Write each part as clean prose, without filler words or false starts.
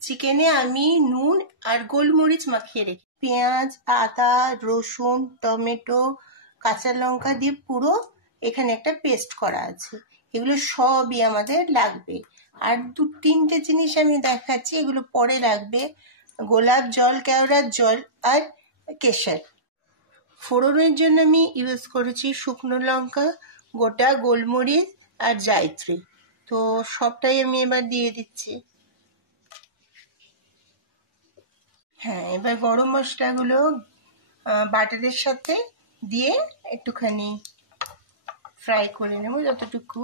চিকেনে আমি নুন আর গোলমরিচ মাখিয়ে রেখে, পেঁয়াজ, আদা, রসুন, টমেটো, কাঁচা লঙ্কা দিয়ে পুরো এখানে একটা পেস্ট করা আছে। এগুলো সবই আমাদের লাগবে। আর 2-3টে জিনিস আমি দেখাচ্ছি, এগুলো পরে লাগবে। গোলাপ জল, কেওড়ার জল আর কেশর। ফোড়নের জন্য আমি ইউজ করেছি শুকনো লঙ্কা, গোটা গোলমরিচ আর জায়ত্রী। তো সবটাই আমি এবার দিয়ে দিচ্ছি। হ্যাঁ, এবার গরম মশলাগুলো বাটারের সাথে দিয়ে একটুখানি ফ্রাই করে নেব, যতটুকু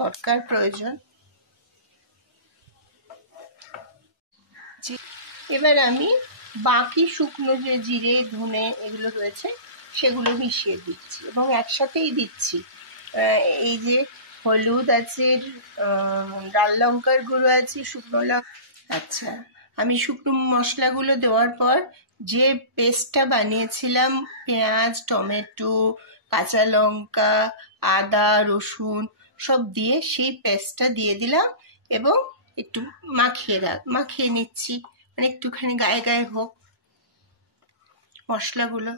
দরকার প্রয়োজন। এবার আমি বাকি শুকনো যে জিরে, ধনে এগুলো রয়েছে সেগুলো মিশিয়ে দিচ্ছি এবং একসাথেই দিচ্ছি। এই যে হলুদ আছে, লাল লঙ্কার গুঁড়ো আছে, শুকনো লঙ্কা। আচ্ছা, আমি শুকনো মশলাগুলো দেওয়ার পর যে পেস্টটা বানিয়েছিলাম, পেঁয়াজ, টমেটো, কাঁচা লঙ্কা, আদা, রসুন সব দিয়ে সেই পেস্টটা দিয়ে দিলাম এবং একটু মাখিয়ে নিচ্ছি, মানে একটুখানি গায়ে গায়ে হোক মশলাগুলো।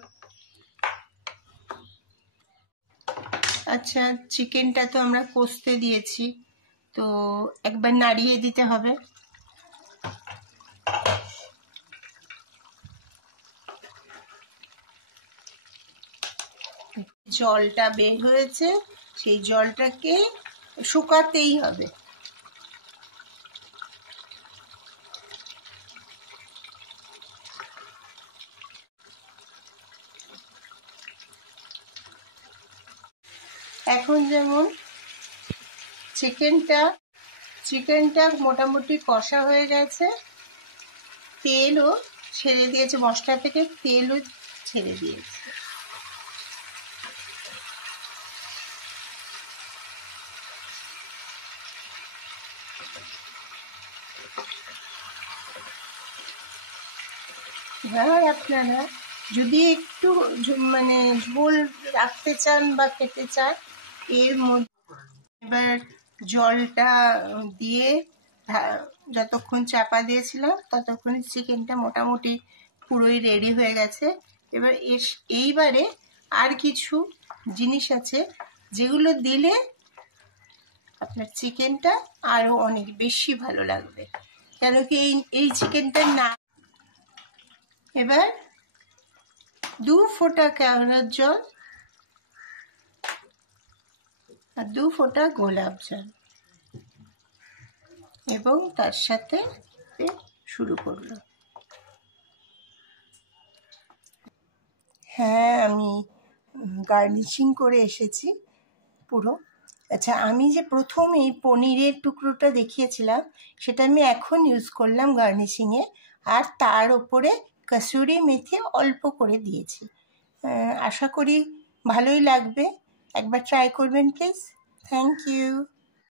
আচ্ছা, চিকেনটা তো আমরা কষতে দিয়েছি, তো একবার নাড়িয়ে দিতে হবে। জলটা বের হয়েছে, সেই জলটাকে শুকাতেই হবে। এখন যেমন চিকেনটা মোটামুটি কষা হয়ে গেছে, তেলও ছেড়ে দিয়েছে, মশলা থেকে তেলও ছেড়ে দিয়েছে। এবার আপনারা যদি একটু মানে ঝোল রাখতে চান বা খেতে চান, এর মধ্যে এবার জলটা দিয়ে যতক্ষণ চাপা দিয়েছিলাম ততক্ষণ চিকেনটা মোটামুটি পুরোই রেডি হয়ে গেছে। এবার এইবারে আর কিছু জিনিস আছে যেগুলো দিলে আপনার চিকেনটা আরো অনেক বেশি ভালো লাগবে, কেন কি এই চিকেনটার না। এবার 2 ফোঁটা কেওড়ার জল আর 2 ফোঁটা গোলাপ জল এবং তার সাথে শুরু করলো। হ্যাঁ, আমি গার্নিশিং করে এসেছি পুরো। আচ্ছা, আমি যে প্রথম এই পনিরের টুকরোটা দেখিয়েছিলাম সেটা আমি এখন ইউজ করলাম গার্নিশিংয়ে, আর তার ওপরে কসুরি মেথি অল্প করে দিয়েছি। আশা করি ভালোই লাগবে, একবার ট্রাই করবেন প্লিজ। Thank you.